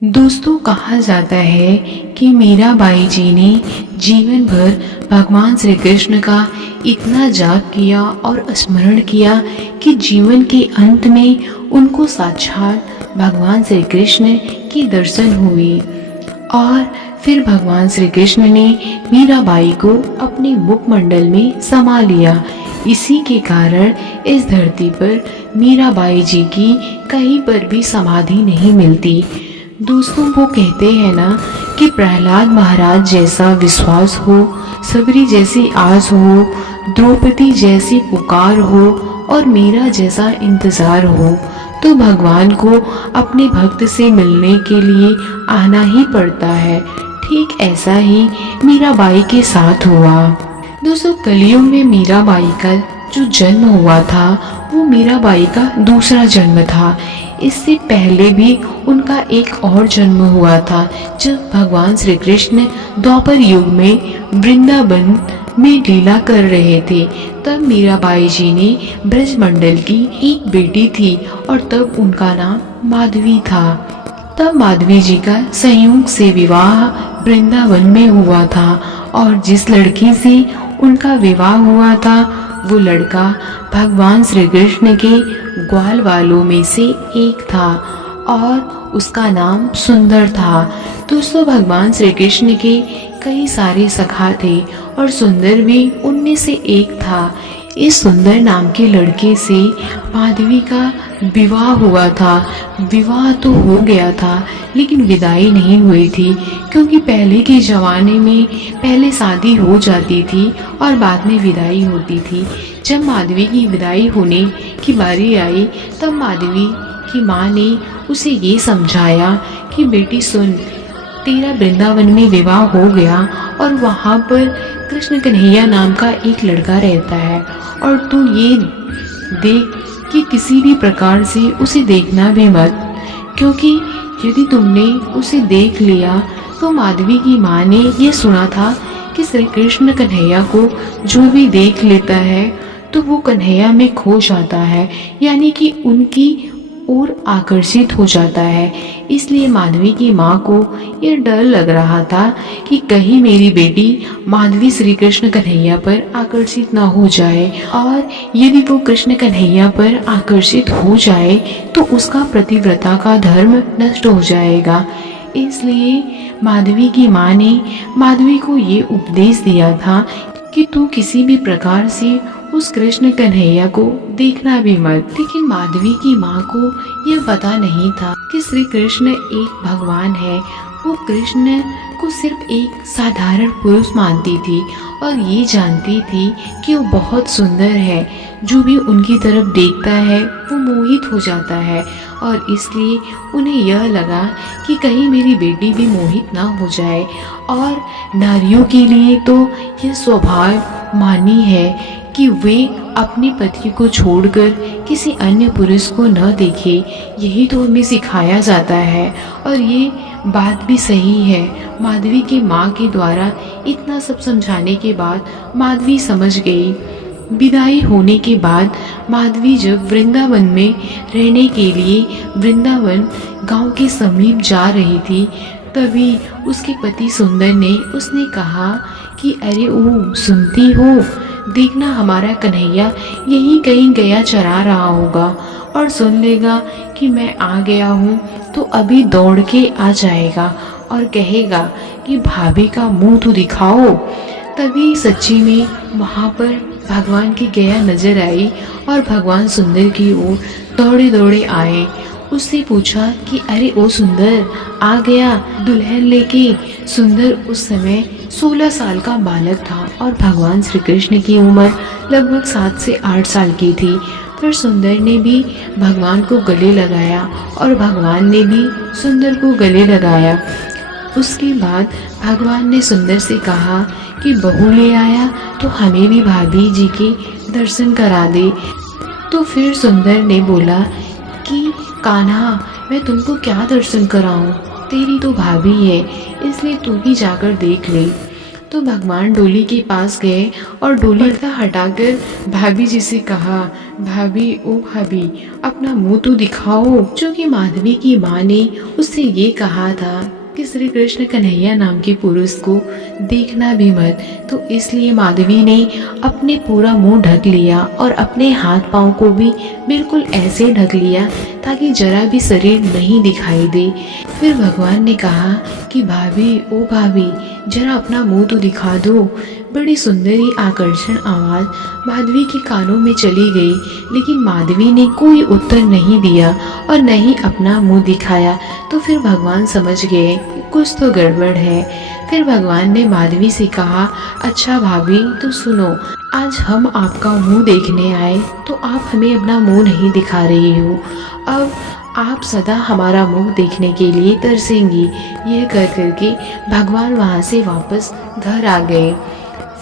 दोस्तों, कहा जाता है कि मीराबाई जी ने जीवन भर भगवान श्री कृष्ण का इतना जाप किया और स्मरण किया कि जीवन के अंत में उनको साक्षात भगवान श्री कृष्ण की दर्शन हुए। और फिर भगवान श्री कृष्ण ने मीराबाई को अपने मुखमंडल में समा लिया। इसी के कारण इस धरती पर मीराबाई जी की कहीं पर भी समाधि नहीं मिलती। दोस्तों, वो कहते हैं ना कि प्रहलाद महाराज जैसा विश्वास हो, सबरी जैसी आस हो, द्रौपदी जैसी पुकार हो और मेरा जैसा इंतजार हो, तो भगवान को अपने भक्त से मिलने के लिए आना ही पड़ता है। ठीक ऐसा ही मीराबाई के साथ हुआ। दोस्तों, कलयुग में मीराबाई का जो जन्म हुआ था वो मीराबाई का दूसरा जन्म था। इससे पहले भी उनका एक और जन्म हुआ था, जब भगवान श्री कृष्ण द्वापर युग में वृंदावन में लीला कर रहे थे। तब मीराबाई जी ने ब्रजमंडल की एक बेटी थी और तब उनका नाम माधवी था। तब माधवी जी का संयोग से विवाह वृंदावन में हुआ था और जिस लड़की से उनका विवाह हुआ था वो लड़का भगवान श्री कृष्ण के ग्वाल वालों में से एक था और उसका नाम सुंदर था। दोस्तों, भगवान श्री कृष्ण के कई सारे सखा थे और सुंदर भी उनमें से एक था। इस सुंदर नाम के लड़के से माधवी का विवाह हुआ था। विवाह तो हो गया था लेकिन विदाई नहीं हुई थी, क्योंकि पहले के ज़माने में पहले शादी हो जाती थी और बाद में विदाई होती थी। जब माधवी की विदाई होने की बारी आई तब माधवी की माँ ने उसे ये समझाया कि बेटी सुन, तेरा वृंदावन में विवाह हो गया और वहाँ पर कृष्ण कन्हैया नाम का एक लड़का रहता है और तू ये देख कि किसी भी प्रकार से उसे देखना भी मत, क्योंकि यदि तुमने उसे देख लिया तो माधवी की माँ ने ये सुना था कि श्री कृष्ण कन्हैया को जो भी देख लेता है तो वो कन्हैया में खो जाता है, यानी कि उनकी ओर आकर्षित हो जाता है। इसलिए माधवी की माँ को यह डर लग रहा था कि कहीं मेरी बेटी माधवी श्री कृष्ण कन्हैया पर आकर्षित ना हो जाए, और यदि वो कृष्ण कन्हैया पर आकर्षित हो जाए तो उसका पतिव्रता का धर्म नष्ट हो जाएगा। इसलिए माधवी की माँ ने माधवी को ये उपदेश दिया था कि तू किसी भी प्रकार से उस कृष्ण कन्हैया को देखना भी मत। लेकिन माधवी की माँ को यह पता नहीं था कि श्री कृष्ण एक भगवान है। वो कृष्ण को सिर्फ एक साधारण पुरुष मानती थी और ये जानती थी कि वो बहुत सुंदर है। जो भी उनकी तरफ देखता है वो मोहित हो जाता है, और इसलिए उन्हें यह लगा कि कहीं मेरी बेटी भी मोहित ना हो जाए। और नारियों के लिए तो यह स्वभाव मानी है कि वे अपने पति को छोड़कर किसी अन्य पुरुष को न देखे। यही तो हमें सिखाया जाता है और ये बात भी सही है। माधवी की माँ के द्वारा इतना सब समझाने के बाद माधवी समझ गई। विदाई होने के बाद माधवी जब वृंदावन में रहने के लिए वृंदावन गांव के समीप जा रही थी, तभी उसके पति सुंदर ने उसने कहा कि अरे ओ सुनती हो, देखना हमारा कन्हैया यहीं कहीं गया चरा रहा होगा और सुन लेगा कि मैं आ गया हूँ तो अभी दौड़ के आ जाएगा और कहेगा कि भाभी का मुंह तो दिखाओ। तभी सच्ची में वहाँ पर भगवान की गया नजर आई और भगवान सुंदर की ओर दौड़े दौड़े आए। उससे पूछा कि अरे ओ सुंदर, आ गया दुल्हन लेके। सुंदर उस समय 16 साल का बालक था और भगवान श्री कृष्ण की उम्र लगभग 7 से 8 साल की थी। फिर सुंदर ने भी भगवान को गले लगाया और भगवान ने भी सुंदर को गले लगाया। उसके बाद भगवान ने सुंदर से कहा कि बहू ले आया तो हमें भी भाभी जी के दर्शन करा दे। तो फिर सुंदर ने बोला कि कान्हा, मैं तुमको क्या दर्शन कराऊं, तेरी तो भाभी है, इसलिए तू ही जाकर देख ले। तो भगवान डोली के पास गए और डोली पर्दा हटाकर भाभी जी से कहा, भाभी ओ भाभी, अपना मुंह तो दिखाओ। जो कि माधवी की माँ ने उससे ये कहा था कि श्री कृष्ण कन्हैया नाम के पुरुष को देखना भी मत, तो इसलिए माधवी ने अपने पूरा मुंह ढक लिया और अपने हाथ पांव को भी बिल्कुल ऐसे ढक लिया ताकि जरा भी शरीर नहीं दिखाई दे। फिर भगवान ने कहा कि भाभी ओ भाभी, जरा अपना मुंह तो दिखा दो। बड़ी सुंदरी आकर्षण आवाज माधवी के कानों में चली गई, लेकिन माधवी ने कोई उत्तर नहीं दिया और न ही अपना मुंह दिखाया। तो फिर भगवान समझ गए कि कुछ तो गड़बड़ है। फिर भगवान ने माधवी से कहा, अच्छा भाभी तो सुनो, आज हम आपका मुंह देखने आए तो आप हमें अपना मुंह नहीं दिखा रही हो। अब आप सदा हमारा मुंह देखने के लिए तरसेंगी। यह कर करके भगवान वहाँ से वापस घर आ गए।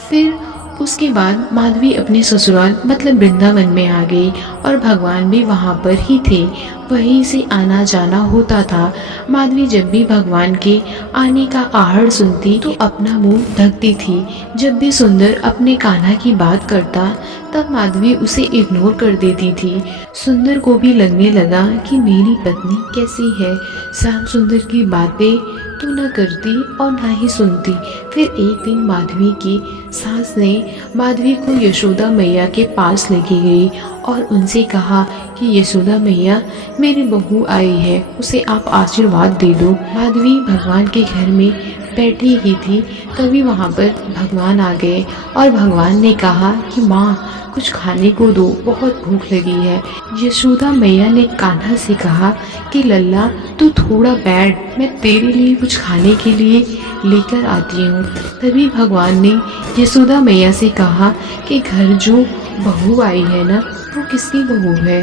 फिर उसके बाद माधवी अपने ससुराल मतलब वृंदावन में आ गई और भगवान भी वहाँ पर ही थे, वहीं से आना जाना होता था। माधवी जब भी भगवान के आने का आहट सुनती तो अपना मुंह ढकती थी। जब भी सुंदर अपने कान्हा की बात करता तब माधवी उसे इग्नोर कर देती थी। सुंदर को भी लगने लगा कि मेरी पत्नी कैसी है, श्याम सुंदर की बातें तो न करती और न ही सुनती। फिर एक दिन माधवी की सास ने माधवी को यशोदा मैया के पास लेके गई और उनसे कहा कि यशोदा मैया, मेरी बहू आई है, उसे आप आशीर्वाद दे दो। माधवी भगवान के घर में बैठी ही थी, तभी वहाँ पर भगवान आ गए और भगवान ने कहा कि माँ, कुछ खाने को दो, बहुत भूख लगी है। यशोदा मैया ने कान्हा से कहा कि लल्ला तू थोड़ा बैठ, मैं तेरे लिए कुछ खाने के लिए लेकर आती हूँ। तभी भगवान ने यशोदा मैया से कहा कि घर जो बहू आई है ना, वो किसकी बहू है।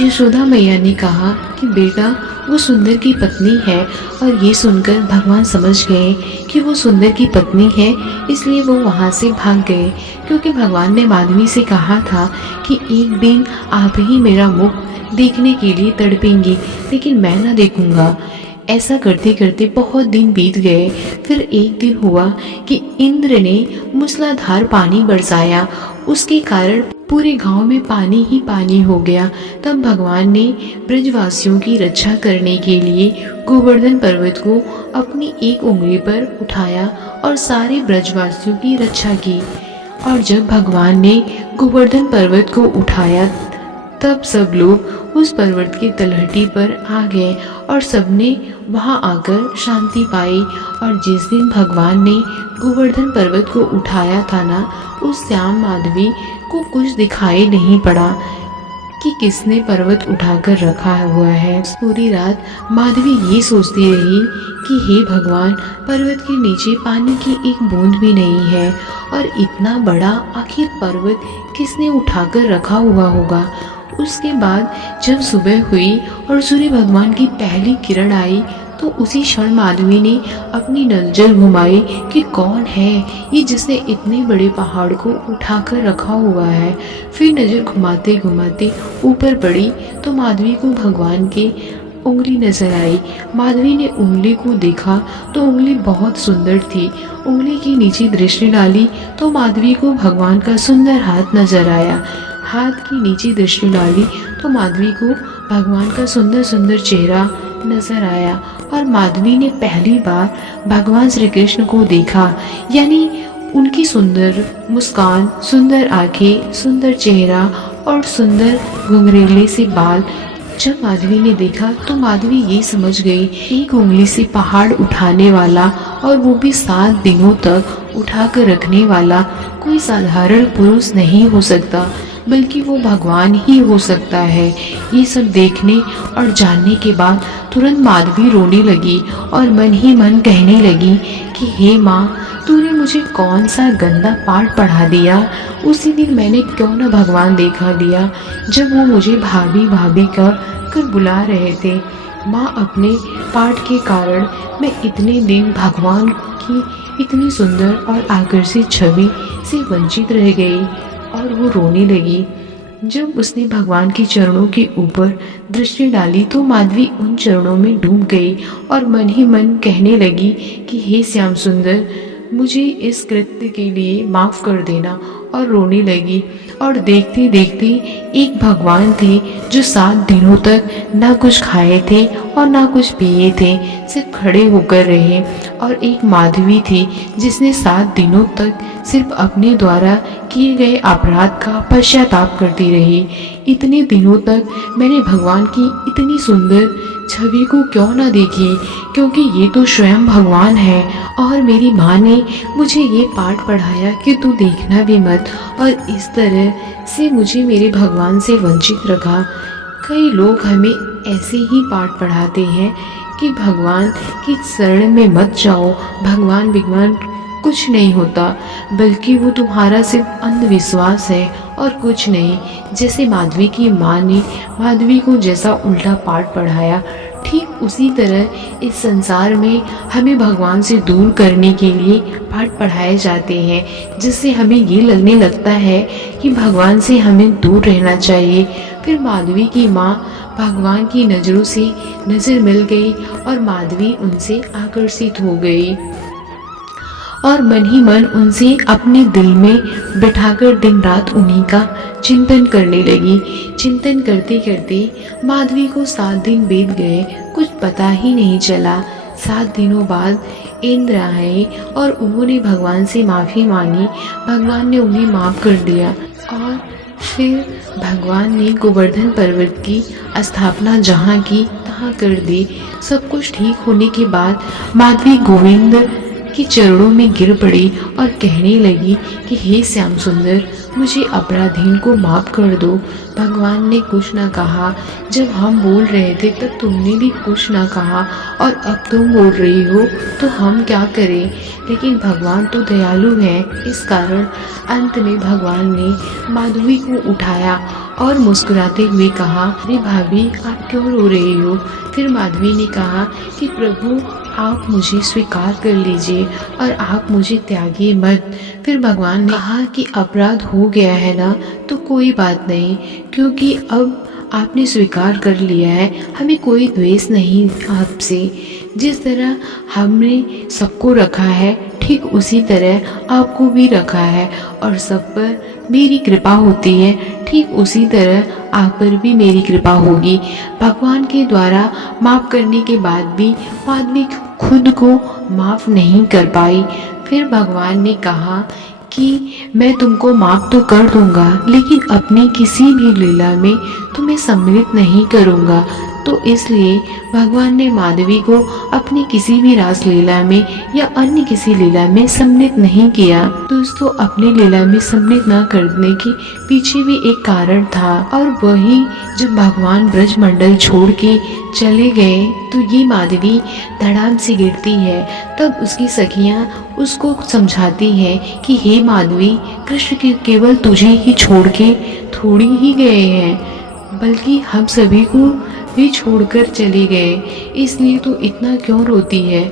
यशोदा मैया ने कहा कि बेटा, वो सुंदर की पत्नी है। और ये सुनकर भगवान समझ गए कि वो सुंदर की पत्नी है, इसलिए वो वहाँ से भाग गए, क्योंकि भगवान ने माधवी से कहा था कि एक दिन आप ही मेरा मुख देखने के लिए तड़पेंगी, लेकिन मैं ना देखूंगा। ऐसा करते करते बहुत दिन बीत गए। फिर एक दिन हुआ कि इंद्र ने मूसलाधार पानी बरसाया, उसके कारण पूरे गांव में पानी ही पानी हो गया। तब भगवान ने ब्रजवासियों की रक्षा करने के लिए गोवर्धन पर्वत को अपनी एक उंगली पर उठाया और सारे ब्रजवासियों की रक्षा की। और जब भगवान ने गोवर्धन पर्वत को उठाया तब सब लोग उस पर्वत की तलहटी पर आ गए और सबने वहां आकर शांति पाई। और जिस दिन भगवान ने गोवर्धन पर्वत को उठाया था ना, उस श्याम माधवी को कुछ दिखाई नहीं पड़ा कि किसने पर्वत उठाकर रखा हुआ है। पूरी रात माधवी ये सोचती रही कि हे भगवान, पर्वत के नीचे पानी की एक बूंद भी नहीं है और इतना बड़ा आखिर पर्वत किसने उठाकर रखा हुआ होगा। उसके बाद जब सुबह हुई और सूर्य भगवान की पहली किरण आई तो उसी क्षण माधवी ने अपनी नजर घुमाई कि कौन है ये जिसने इतने बड़े पहाड़ को उठाकर रखा हुआ है। फिर नजर घुमाते घुमाते ऊपर पड़ी तो माधवी को भगवान की उंगली नजर आई। माधवी ने उंगली को देखा तो उंगली बहुत सुंदर थी। उंगली के नीचे दृष्टि डाली तो माधवी को भगवान का सुंदर हाथ नजर आया। हाथ की नीचे दृष्टि डाली तो माधवी को भगवान का सुंदर सुंदर चेहरा नजर आया और माधवी ने पहली बार भगवान श्री कृष्ण को देखा, यानी उनकी सुंदर मुस्कान, सुंदर आंखें, सुंदर चेहरा और सुंदर घुंघरेले से बाल। जब माधवी ने देखा तो माधवी ये समझ गई, एक उंगली से पहाड़ उठाने वाला और वो भी 7 दिनों तक उठाकर रखने वाला कोई साधारण पुरुष नहीं हो सकता, बल्कि वो भगवान ही हो सकता है। ये सब देखने और जानने के बाद तुरंत माधवी रोने लगी और मन ही मन कहने लगी कि हे माँ, तूने मुझे कौन सा गंदा पाठ पढ़ा दिया। उसी दिन मैंने क्यों न भगवान देखा लिया जब वो मुझे भाभी भाभी कर बुला रहे थे। माँ, अपने पाठ के कारण मैं इतने दिन भगवान की इतनी सुंदर और आकर्षित छवि से वंचित रह गई। और वो रोने लगी। जब उसने भगवान के चरणों के ऊपर दृष्टि डाली तो माधवी उन चरणों में डूब गई और मन ही मन कहने लगी कि हे श्याम सुंदर, मुझे इस कृत्य के लिए माफ़ कर देना, और रोने लगी। और देखते देखते एक भगवान थे जो 7 दिनों तक ना कुछ खाए थे और ना कुछ पिए थे, सिर्फ खड़े होकर रहे। और एक माधवी थी जिसने 7 दिनों तक सिर्फ अपने द्वारा किए गए अपराध का पश्चाताप करती रही। इतने दिनों तक मैंने भगवान की इतनी सुंदर छवि को क्यों ना देखी, क्योंकि ये तो स्वयं भगवान है। और मेरी माँ ने मुझे ये पाठ पढ़ाया कि तू देखना भी मत, और इस तरह से मुझे मेरे भगवान से वंचित रखा। कई लोग हमें ऐसे ही पाठ पढ़ाते हैं कि भगवान की शरण में मत जाओ, भगवान विज्ञान कुछ नहीं होता, बल्कि वो तुम्हारा सिर्फ अंधविश्वास है और कुछ नहीं। जैसे माधवी की माँ ने माधवी को जैसा उल्टा पाठ पढ़ाया, ठीक उसी तरह इस संसार में हमें भगवान से दूर करने के लिए पाठ पढ़ाए जाते हैं, जिससे हमें ये लगने लगता है कि भगवान से हमें दूर रहना चाहिए। फिर माधवी की माँ भगवान की नज़रों से नज़र मिल गई और माधवी उनसे आकर्षित हो गई और मन ही मन उनसे अपने दिल में बिठाकर दिन रात उन्हीं का चिंतन करने लगी। चिंतन करते करते माधवी को 7 दिन बीत गए, कुछ पता ही नहीं चला। 7 दिनों बाद इंद्र आए और उन्होंने भगवान से माफ़ी मांगी। भगवान ने उन्हें माफ़ कर दिया और फिर भगवान ने गोवर्धन पर्वत की स्थापना जहाँ की तहाँ कर दी। सब कुछ ठीक होने के बाद माधवी गोविंद के चरणों में गिर पड़ी और कहने लगी कि हे श्याम सुंदर, मुझे अपराधीन को माफ़ कर दो। भगवान ने कुछ ना कहा। जब हम बोल रहे थे तब तुमने भी कुछ ना कहा, और अब तुम बोल रही हो तो हम क्या करें। लेकिन भगवान तो दयालु हैं। इस कारण अंत में भगवान ने माधवी को उठाया और मुस्कुराते हुए कहा, अरे भाभी, आप क्यों रो रही हो। फिर माधवी ने कहा कि प्रभु, आप मुझे स्वीकार कर लीजिए और आप मुझे त्यागिए मत। फिर भगवान ने कहा कि अपराध हो गया है ना, तो कोई बात नहीं, क्योंकि अब आपने स्वीकार कर लिया है। हमें कोई द्वेष नहीं आपसे। जिस तरह हमने सबको रखा है, ठीक उसी तरह आपको भी रखा है, और सब पर मेरी कृपा होती है, ठीक उसी तरह आप पर भी मेरी कृपा होगी। भगवान के द्वारा माफ़ करने के बाद भी माधवी खुद को माफ़ नहीं कर पाई। फिर भगवान ने कहा कि मैं तुमको माफ़ तो कर दूंगा, लेकिन अपनी किसी भी लीला में तुम्हें सम्मिलित नहीं करूंगा। तो इसलिए भगवान ने माधवी को अपनी किसी भी रास लीला में या अन्य किसी लीला में सम्मिलित नहीं किया। दोस्तों, अपनी लीला में सम्मिलित न करने के पीछे भी एक कारण था, और वही जब भगवान ब्रजमंडल छोड़ के चले गए तो ये माधवी धड़ाम से गिरती है। तब उसकी सखियां उसको समझाती हैं कि हे माधवी, कृष्ण केवल तुझे ही छोड़ के थोड़ी ही गए हैं, बल्कि हम सभी को भी छोड़कर चले गए, इसलिए तू इतना क्यों रोती है।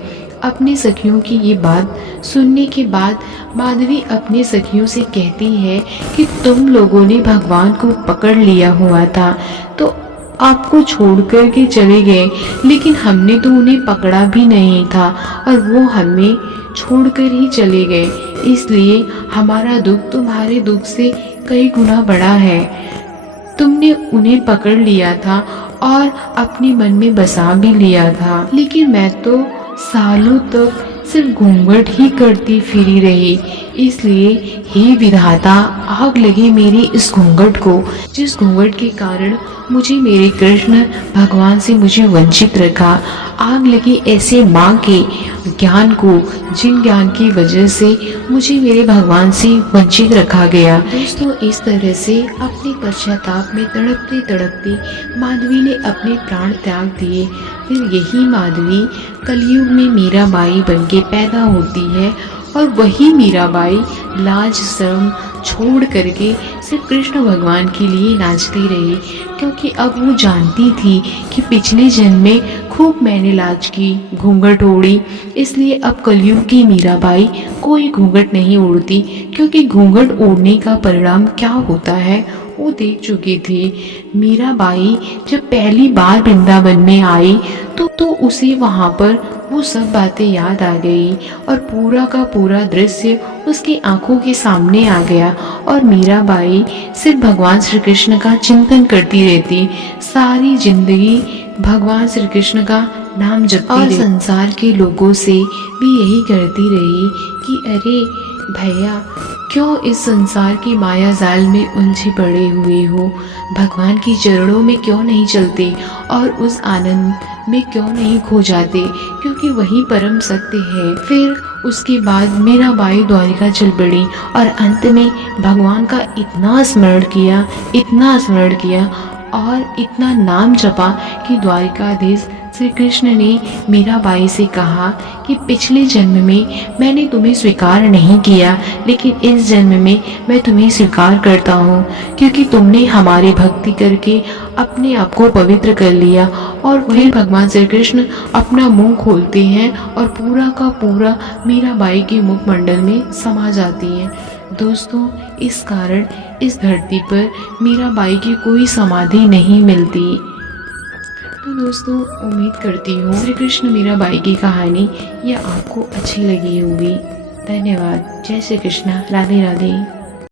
अपनी सखियों की ये बात सुनने के बाद माधवी अपने सखियों से कहती है कि तुम लोगों ने भगवान को पकड़ लिया हुआ था, तो आपको छोड़कर के चले गए, लेकिन हमने तो उन्हें पकड़ा भी नहीं था और वो हमें छोड़कर ही चले गए। इसलिए हमारा दुख तुम्हारे दुख से कई गुना बड़ा है। तुमने उन्हें पकड़ लिया था और अपने मन में बसा भी लिया था, लेकिन मैं तो सालों तक सिर्फ घूंघट ही करती फिरी रही। इसलिए हे विधाता, आग लगे मेरे इस घूंघट को, जिस घूंघट के कारण मुझे मेरे कृष्ण भगवान से मुझे वंचित रखा। आग लगी ऐसे माँ के ज्ञान को, जिन ज्ञान की वजह से मुझे मेरे भगवान से वंचित रखा गया। दोस्तों, इस तरह से अपने पश्चाताप में तड़पते तड़पते माधवी ने अपने प्राण त्याग दिए। फिर यही माधवी कलयुग में मीराबाई बनके पैदा होती है, और वही मीराबाई लाज शर्म छोड़ करके सिर्फ कृष्ण भगवान के लिए नाचती रही, क्योंकि अब वो जानती थी कि पिछले जन्म में खूब मैंने लाज की, घूंघट ओढ़ी, इसलिए अब कलयुग की मीराबाई कोई घूंघट नहीं ओढ़ती, क्योंकि घूंघट ओढ़ने का परिणाम क्या होता है वो देख चुकी थी। मीराबाई जब पहली बार वृंदावन में आई तो उसे वहाँ पर वो सब बातें याद आ गई और पूरा का पूरा दृश्य उसकी आंखों के सामने आ गया और मीराबाई सिर्फ भगवान श्री कृष्ण का चिंतन करती रहती, सारी जिंदगी भगवान श्री कृष्ण का नाम जपती और संसार के लोगों से भी यही करती रही कि अरे भैया, क्यों इस संसार की माया जाल में उलझे पड़े हुए हो, भगवान के चरणों में क्यों नहीं चलते और उस आनंद में क्यों नहीं खो जाते, क्योंकि वही परम सत्य है। फिर उसके बाद मीराबाई द्वारिका चल पड़ी और अंत में भगवान का इतना स्मरण किया और इतना नाम जपा कि द्वारिकाधीश श्री कृष्ण ने मीराबाई से कहा कि पिछले जन्म में मैंने तुम्हें स्वीकार नहीं किया, लेकिन इस जन्म में मैं तुम्हें स्वीकार करता हूँ, क्योंकि तुमने हमारी भक्ति करके अपने आप को पवित्र कर लिया। और फिर भगवान श्री कृष्ण अपना मुंह खोलते हैं और पूरा का पूरा मीराबाई के मुखमंडल में समा जाती हैं। दोस्तों, इस कारण इस धरती पर मीराबाई की कोई समाधि नहीं मिलती। तो दोस्तों, उम्मीद करती हूँ श्री कृष्ण मीराबाई की कहानी यह आपको अच्छी लगी होगी। धन्यवाद। जय श्री कृष्ण। राधे राधे।